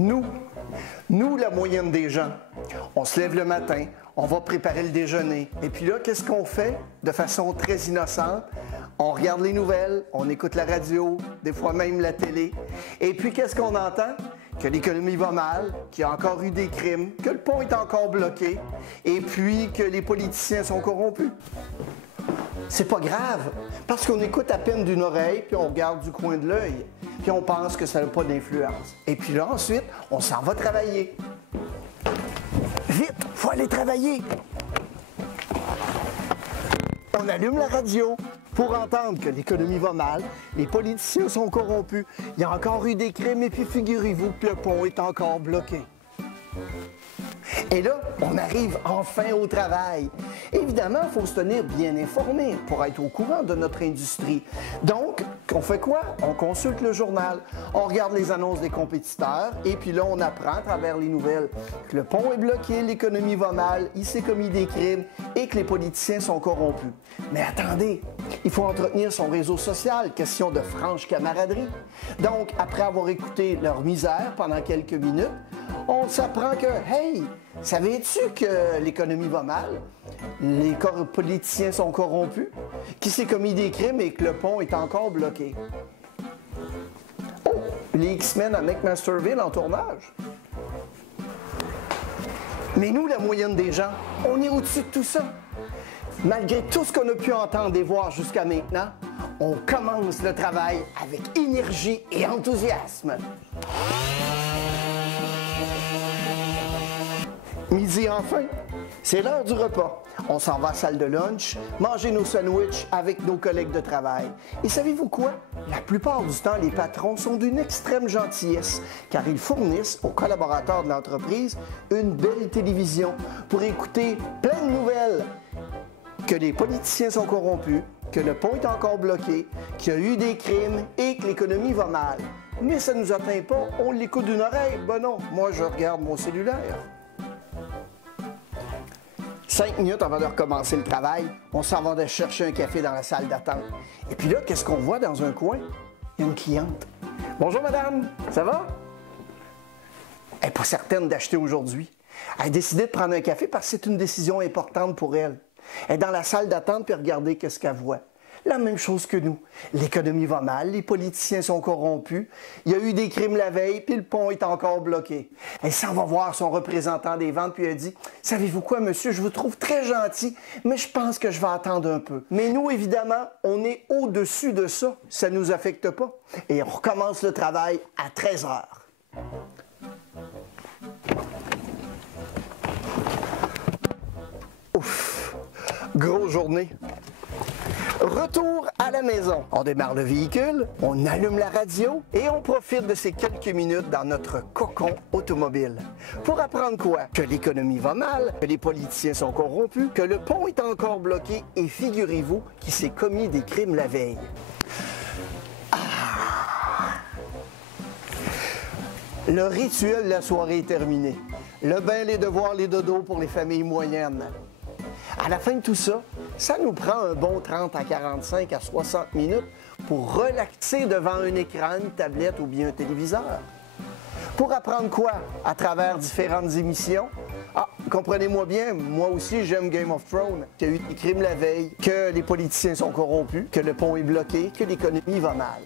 Nous, la moyenne des gens, on se lève le matin, on va préparer le déjeuner. Et puis là, qu'est-ce qu'on fait de façon très innocente? On regarde les nouvelles, on écoute la radio, des fois même la télé. Et puis, qu'est-ce qu'on entend? Que l'économie va mal, qu'il y a encore eu des crimes, que le pont est encore bloqué, et puis que les politiciens sont corrompus. C'est pas grave, parce qu'on écoute à peine d'une oreille, puis on regarde du coin de l'œil, puis on pense que ça n'a pas d'influence. Et puis là, ensuite, on s'en va travailler. Vite, faut aller travailler! On allume la radio pour entendre que l'économie va mal, les politiciens sont corrompus, il y a encore eu des crimes, et puis figurez-vous que le pont est encore bloqué. Et là, on arrive enfin au travail. Évidemment, il faut se tenir bien informé pour être au courant de notre industrie. Donc, on fait quoi? On consulte le journal, on regarde les annonces des compétiteurs et puis là, on apprend à travers les nouvelles que le pont est bloqué, l'économie va mal, il s'est commis des crimes et que les politiciens sont corrompus. Mais attendez, il faut entretenir son réseau social, question de franche camaraderie. Donc, après avoir écouté leur misère pendant quelques minutes, on s'apprend que, hey, savais-tu que l'économie va mal? Les politiciens sont corrompus? Qui s'est commis des crimes et que le pont est encore bloqué? Oh, les X-Men à McMasterville en tournage. Mais nous, la moyenne des gens, on est au-dessus de tout ça. Malgré tout ce qu'on a pu entendre et voir jusqu'à maintenant, on commence le travail avec énergie et enthousiasme. Midi enfin, c'est l'heure du repas. On s'en va à la salle de lunch, manger nos sandwichs avec nos collègues de travail. Et savez-vous quoi? La plupart du temps, les patrons sont d'une extrême gentillesse, car ils fournissent aux collaborateurs de l'entreprise une belle télévision pour écouter plein de nouvelles. Que les politiciens sont corrompus, que le pont est encore bloqué, qu'il y a eu des crimes et que l'économie va mal. Mais ça ne nous atteint pas, on l'écoute d'une oreille. Ben non, moi je regarde mon cellulaire. 5 minutes avant de recommencer le travail, on s'en va de chercher un café dans la salle d'attente. Et puis là, qu'est-ce qu'on voit dans un coin? Une cliente. Bonjour madame, ça va? Elle n'est pas certaine d'acheter aujourd'hui. Elle a décidé de prendre un café parce que c'est une décision importante pour elle. Elle est dans la salle d'attente puis regardez qu'est-ce qu'elle voit. La même chose que nous. L'économie va mal, les politiciens sont corrompus, il y a eu des crimes la veille, puis le pont est encore bloqué. Elle s'en va voir son représentant des ventes, puis elle dit « Savez-vous quoi, monsieur, je vous trouve très gentil, mais je pense que je vais attendre un peu. » Mais nous, évidemment, on est au-dessus de ça, ça ne nous affecte pas. Et on recommence le travail à 13 heures. Ouf! Grosse journée. Retour à la maison. On démarre le véhicule, on allume la radio et on profite de ces quelques minutes dans notre cocon automobile. Pour apprendre quoi? Que l'économie va mal, que les politiciens sont corrompus, que le pont est encore bloqué et figurez-vous qu'il s'est commis des crimes la veille. Le rituel de la soirée est terminé. Le bain, les devoirs, les dodos pour les familles moyennes. À la fin de tout ça, ça nous prend un bon 30 à 45 à 60 minutes pour relaxer devant un écran, une tablette ou bien un téléviseur. Pour apprendre quoi? À travers différentes émissions. Ah, comprenez-moi bien, moi aussi j'aime Game of Thrones. Qu'il y a eu des crimes la veille, que les politiciens sont corrompus, que le pont est bloqué, que l'économie va mal.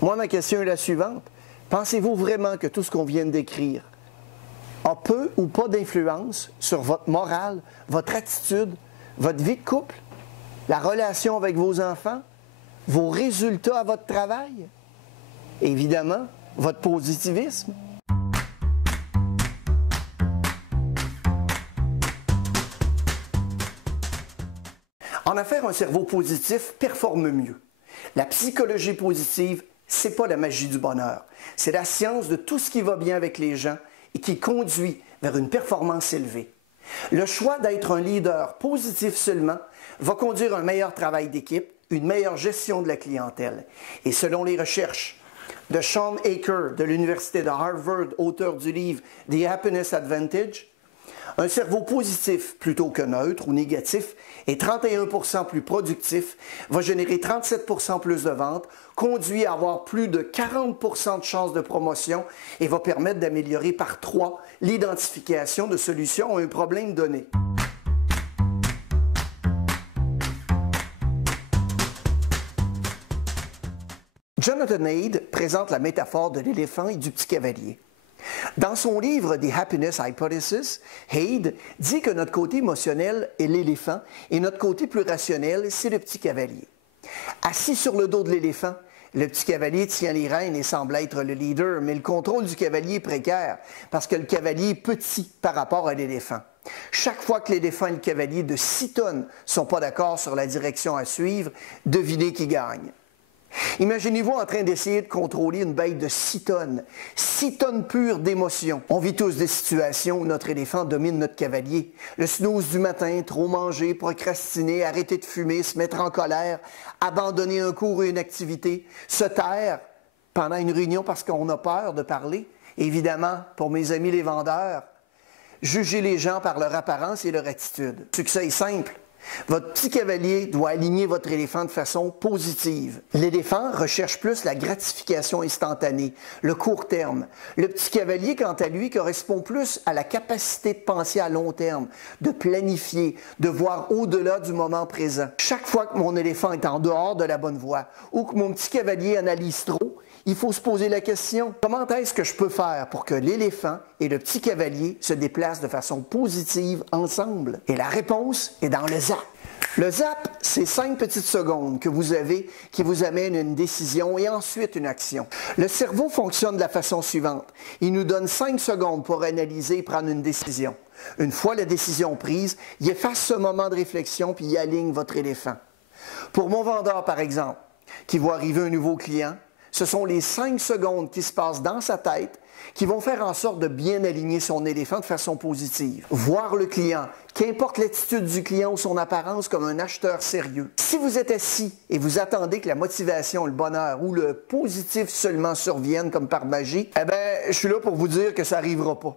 Moi, ma question est la suivante. Pensez-vous vraiment que tout ce qu'on vient de décrire a peu ou pas d'influence sur votre morale, votre attitude, votre vie de couple, la relation avec vos enfants, vos résultats à votre travail, et évidemment, votre positivisme? En affaires, un cerveau positif performe mieux. La psychologie positive, c'est pas la magie du bonheur. C'est la science de tout ce qui va bien avec les gens et qui conduit vers une performance élevée. Le choix d'être un leader positif seulement va conduire à un meilleur travail d'équipe, une meilleure gestion de la clientèle. Et selon les recherches de Sean Aker de l'Université de Harvard, auteur du livre The Happiness Advantage, Un cerveau positif plutôt que neutre ou négatif est 31% plus productif, va générer 37% plus de ventes, conduit à avoir plus de 40% de chances de promotion et va permettre d'améliorer par 3 l'identification de solutions à un problème donné. Jonathan Haidt présente la métaphore de l'éléphant et du petit cavalier. Dans son livre The Happiness Hypothesis, Haidt dit que notre côté émotionnel est l'éléphant et notre côté plus rationnel, c'est le petit cavalier. Assis sur le dos de l'éléphant, le petit cavalier tient les rênes et semble être le leader, mais le contrôle du cavalier est précaire parce que le cavalier est petit par rapport à l'éléphant. Chaque fois que l'éléphant et le cavalier de 6 tonnes ne sont pas d'accord sur la direction à suivre, devinez qui gagne. Imaginez-vous en train d'essayer de contrôler une bête de 6 tonnes, 6 tonnes pures d'émotions. On vit tous des situations où notre éléphant domine notre cavalier. Le snooze du matin, trop manger, procrastiner, arrêter de fumer, se mettre en colère, abandonner un cours ou une activité, se taire pendant une réunion parce qu'on a peur de parler. Évidemment, pour mes amis les vendeurs, juger les gens par leur apparence et leur attitude. Le succès est simple. Votre petit cavalier doit aligner votre éléphant de façon positive. L'éléphant recherche plus la gratification instantanée, le court terme. Le petit cavalier, quant à lui, correspond plus à la capacité de penser à long terme, de planifier, de voir au-delà du moment présent. Chaque fois que mon éléphant est en dehors de la bonne voie ou que mon petit cavalier analyse trop, il faut se poser la question, comment est-ce que je peux faire pour que l'éléphant et le petit cavalier se déplacent de façon positive ensemble? Et la réponse est dans le zap. Le zap, c'est 5 petites secondes que vous avez qui vous amènent une décision et ensuite une action. Le cerveau fonctionne de la façon suivante. Il nous donne 5 secondes pour analyser et prendre une décision. Une fois la décision prise, il efface ce moment de réflexion puis il aligne votre éléphant. Pour mon vendeur, par exemple, qui voit arriver un nouveau client, ce sont les 5 secondes qui se passent dans sa tête qui vont faire en sorte de bien aligner son éléphant de façon positive. Voir le client, qu'importe l'attitude du client ou son apparence, comme un acheteur sérieux. Si vous êtes assis et vous attendez que la motivation, le bonheur ou le positif seulement surviennent comme par magie, eh bien, je suis là pour vous dire que ça n'arrivera pas.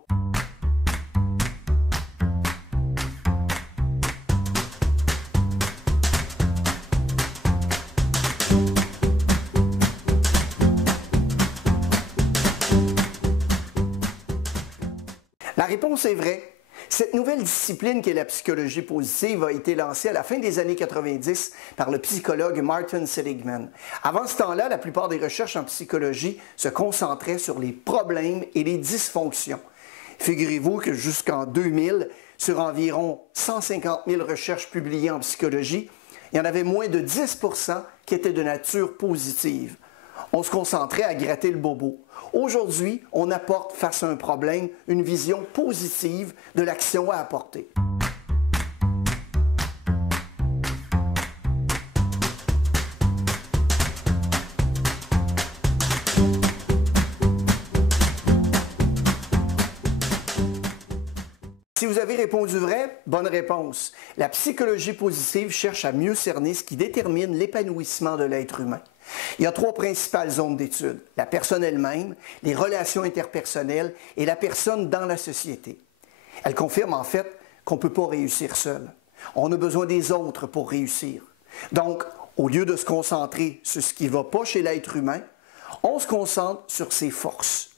La réponse est vraie. Cette nouvelle discipline qu'est la psychologie positive a été lancée à la fin des années 90 par le psychologue Martin Seligman. Avant ce temps-là, la plupart des recherches en psychologie se concentraient sur les problèmes et les dysfonctions. Figurez-vous que jusqu'en 2000, sur environ 150 000 recherches publiées en psychologie, il y en avait moins de 10% qui étaient de nature positive. On se concentrait à gratter le bobo. Aujourd'hui, on apporte face à un problème une vision positive de l'action à apporter. Si vous avez répondu vrai, bonne réponse. La psychologie positive cherche à mieux cerner ce qui détermine l'épanouissement de l'être humain. Il y a 3 principales zones d'étude: la personne elle-même, les relations interpersonnelles et la personne dans la société. Elle confirme en fait qu'on ne peut pas réussir seul. On a besoin des autres pour réussir. Donc, au lieu de se concentrer sur ce qui ne va pas chez l'être humain, on se concentre sur ses forces.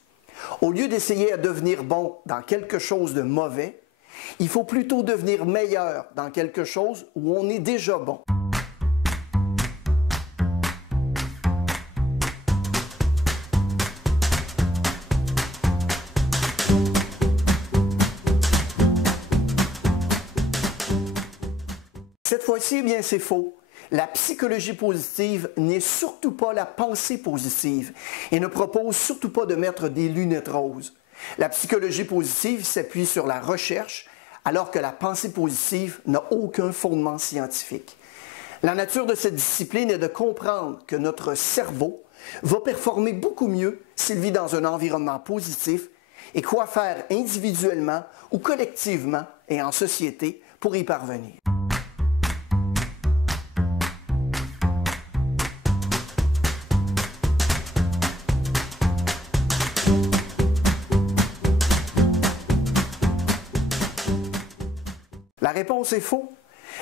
Au lieu d'essayer à devenir bon dans quelque chose de mauvais, il faut plutôt devenir meilleur dans quelque chose où on est déjà bon. Cette fois-ci, eh bien, c'est faux. La psychologie positive n'est surtout pas la pensée positive et ne propose surtout pas de mettre des lunettes roses. La psychologie positive s'appuie sur la recherche, alors que la pensée positive n'a aucun fondement scientifique. La nature de cette discipline est de comprendre que notre cerveau va performer beaucoup mieux s'il vit dans un environnement positif et quoi faire individuellement ou collectivement et en société pour y parvenir. réponse est faux.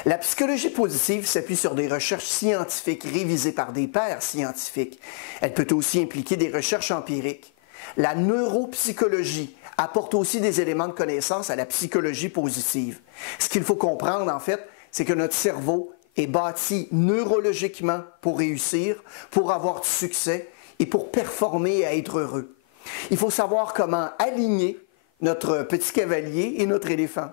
La psychologie positive s'appuie sur des recherches scientifiques révisées par des pairs scientifiques. Elle peut aussi impliquer des recherches empiriques. La neuropsychologie apporte aussi des éléments de connaissance à la psychologie positive. Ce qu'il faut comprendre, en fait, c'est que notre cerveau est bâti neurologiquement pour réussir, pour avoir du succès et pour performer et être heureux. Il faut savoir comment aligner notre petit cavalier et notre éléphant.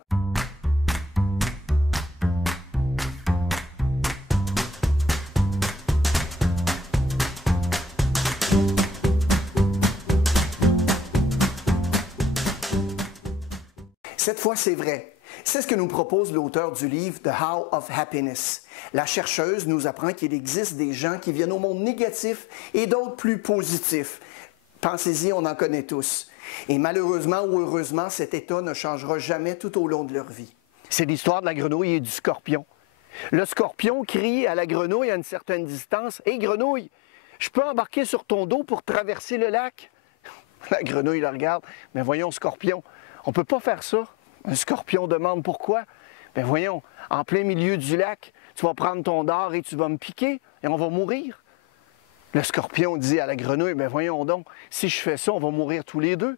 Cette fois, c'est vrai. C'est ce que nous propose l'auteur du livre The How of Happiness. La chercheuse nous apprend qu'il existe des gens qui viennent au monde négatif et d'autres plus positifs. Pensez-y, on en connaît tous. Et malheureusement ou heureusement, cet état ne changera jamais tout au long de leur vie. C'est l'histoire de la grenouille et du scorpion. Le scorpion crie à la grenouille à une certaine distance « Hé grenouille, je peux embarquer sur ton dos pour traverser le lac? » La grenouille le regarde « Mais voyons, scorpion, on ne peut pas faire ça. » Un scorpion demande pourquoi. Ben voyons, en plein milieu du lac, tu vas prendre ton dard et tu vas me piquer et on va mourir. Le scorpion dit à la grenouille, ben voyons donc, si je fais ça, on va mourir tous les deux.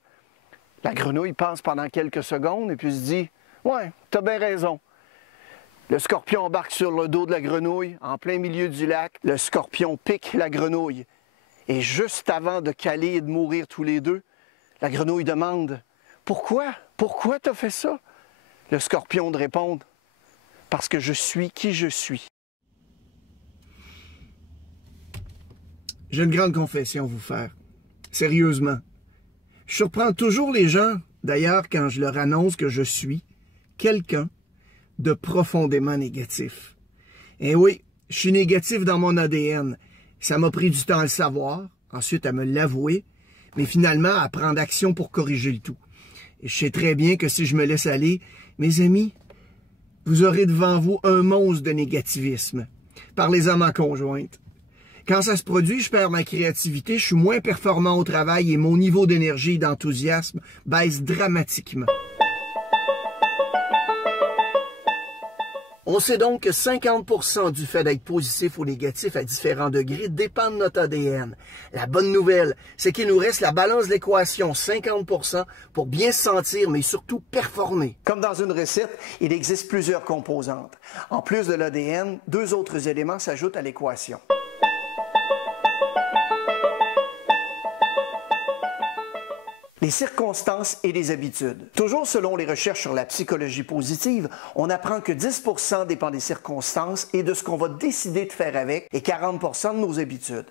La grenouille pense pendant quelques secondes et puis se dit, ouais, t'as bien raison. Le scorpion embarque sur le dos de la grenouille, en plein milieu du lac. Le scorpion pique la grenouille. Et juste avant de caler et de mourir tous les deux, la grenouille demande, pourquoi? Pourquoi t'as fait ça? Le scorpion de répondre, parce que je suis qui je suis. J'ai une grande confession à vous faire. Sérieusement. Je surprends toujours les gens, d'ailleurs, quand je leur annonce que je suis quelqu'un de profondément négatif. Et oui, je suis négatif dans mon ADN. Ça m'a pris du temps à le savoir, ensuite à me l'avouer, mais finalement à prendre action pour corriger le tout. Et je sais très bien que si je me laisse aller, mes amis, vous aurez devant vous un monstre de négativisme. Parlez-en à ma conjointe. Quand ça se produit, je perds ma créativité, je suis moins performant au travail et mon niveau d'énergie et d'enthousiasme baisse dramatiquement. On sait donc que 50% du fait d'être positif ou négatif à différents degrés dépend de notre ADN. La bonne nouvelle, c'est qu'il nous reste la balance de l'équation 50% pour bien se sentir, mais surtout performer. Comme dans une recette, il existe plusieurs composantes. En plus de l'ADN, 2 autres éléments s'ajoutent à l'équation. Les circonstances et les habitudes. Toujours selon les recherches sur la psychologie positive, on apprend que 10% dépend des circonstances et de ce qu'on va décider de faire avec et 40% de nos habitudes.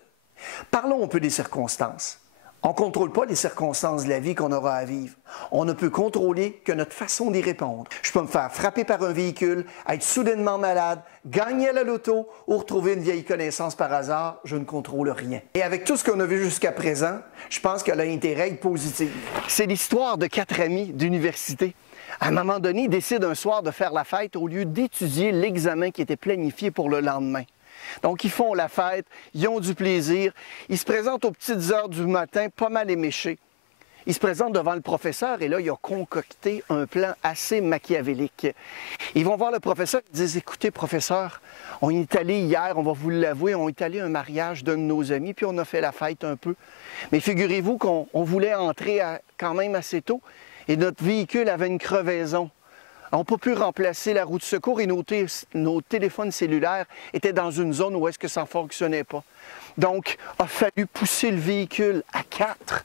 Parlons un peu des circonstances. On ne contrôle pas les circonstances de la vie qu'on aura à vivre. On ne peut contrôler que notre façon d'y répondre. Je peux me faire frapper par un véhicule, être soudainement malade, gagner à la loto ou retrouver une vieille connaissance par hasard. Je ne contrôle rien. Et avec tout ce qu'on a vu jusqu'à présent, je pense qu'elle a été règle positive. C'est l'histoire de 4 amis d'université. À un moment donné, ils décident un soir de faire la fête au lieu d'étudier l'examen qui était planifié pour le lendemain. Donc, ils font la fête, ils ont du plaisir, ils se présentent aux petites heures du matin, pas mal éméchés. Ils se présentent devant le professeur et là, il a concocté un plan assez machiavélique. Ils vont voir le professeur et disent « Écoutez, professeur, on est allé hier, on va vous l'avouer, on est allé à un mariage d'un de nos amis, puis on a fait la fête un peu. Mais figurez-vous qu'on voulait entrer quand même assez tôt et notre véhicule avait une crevaison. On n'a pas pu remplacer la roue de secours et nos téléphones cellulaires étaient dans une zone où est-ce que ça ne fonctionnait pas. Donc, il a fallu pousser le véhicule à 4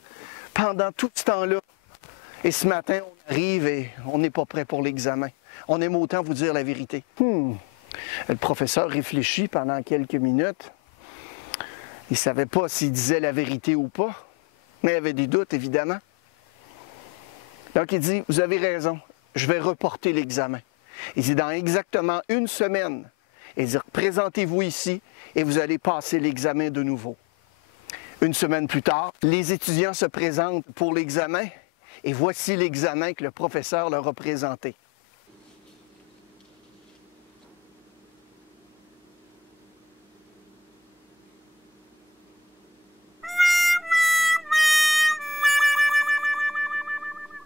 pendant tout ce temps-là. Et ce matin, on arrive et on n'est pas prêt pour l'examen. On aime autant vous dire la vérité. Le professeur réfléchit pendant quelques minutes. Il ne savait pas s'il disait la vérité ou pas, mais il avait des doutes, évidemment. Donc, il dit, vous avez raison. Je vais reporter l'examen. Il dit, dans exactement 1 semaine, il dit, présentez-vous ici et vous allez passer l'examen de nouveau. 1 semaine plus tard, les étudiants se présentent pour l'examen et voici l'examen que le professeur leur a présenté.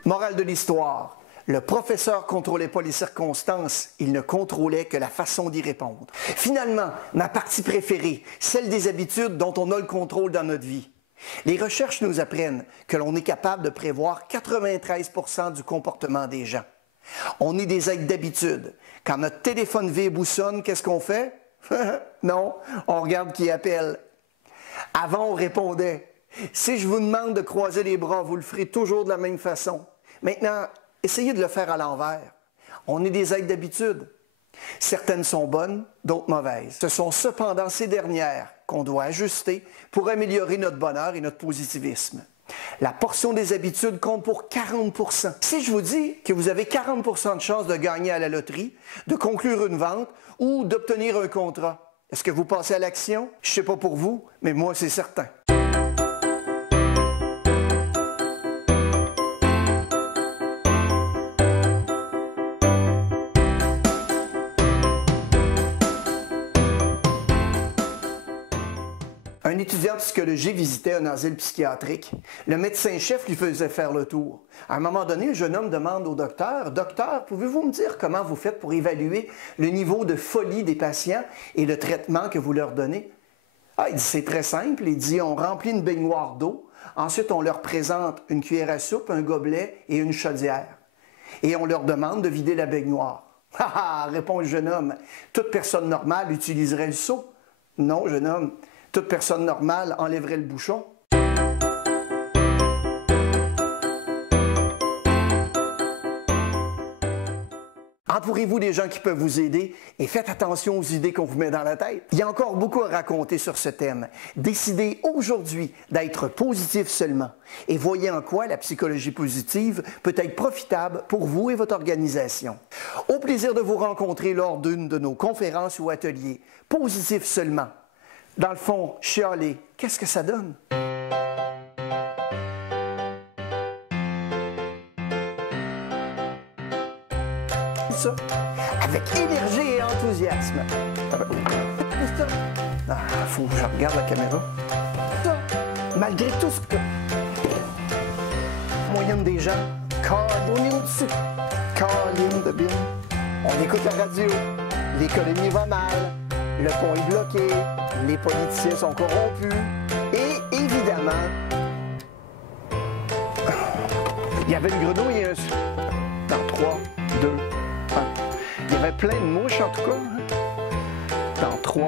Morale de l'histoire. Le professeur contrôlait pas les circonstances, il ne contrôlait que la façon d'y répondre. Finalement, ma partie préférée, celle des habitudes dont on a le contrôle dans notre vie. Les recherches nous apprennent que l'on est capable de prévoir 93% du comportement des gens. On est des êtres d'habitude. Quand notre téléphone vibre ou sonne, qu'est-ce qu'on fait? Non, on regarde qui appelle. Avant, on répondait. Si je vous demande de croiser les bras, vous le ferez toujours de la même façon. Maintenant, essayez de le faire à l'envers. On est des êtres d'habitude. Certaines sont bonnes, d'autres mauvaises. Ce sont cependant ces dernières qu'on doit ajuster pour améliorer notre bonheur et notre positivisme. La portion des habitudes compte pour 40%. Si je vous dis que vous avez 40% de chances de gagner à la loterie, de conclure une vente ou d'obtenir un contrat, est-ce que vous passez à l'action? Je ne sais pas pour vous, mais moi, c'est certain. Un étudiant en psychologie visitait un asile psychiatrique. Le médecin-chef lui faisait faire le tour. À un moment donné, le jeune homme demande au docteur, « Docteur, pouvez-vous me dire comment vous faites pour évaluer le niveau de folie des patients et le traitement que vous leur donnez? » Ah, il dit, c'est très simple. Il dit, on remplit une baignoire d'eau. Ensuite, on leur présente une cuillère à soupe, un gobelet et une chaudière. Et on leur demande de vider la baignoire. « Ah ah, répond le jeune homme, toute personne normale utiliserait le seau. » Non, jeune homme. Toute personne normale enlèverait le bouchon. Entourez-vous des gens qui peuvent vous aider et faites attention aux idées qu'on vous met dans la tête. Il y a encore beaucoup à raconter sur ce thème. Décidez aujourd'hui d'être positif seulement et voyez en quoi la psychologie positive peut être profitable pour vous et votre organisation. Au plaisir de vous rencontrer lors d'une de nos conférences ou ateliers. Positif seulement. Dans le fond, chialer, qu'est-ce que ça donne? Ça, avec énergie et enthousiasme. Ah, faut que je regarde la caméra. Ça, malgré tout ce que... Moyenne des gens, on est au-dessus. Caroline de Bin. On écoute la radio. L'économie va mal. Le pont est bloqué, les politiciens sont corrompus et, évidemment, il y avait une grenouille dans 3, 2, 1. Il y avait plein de mouches, en tout cas. Dans 3,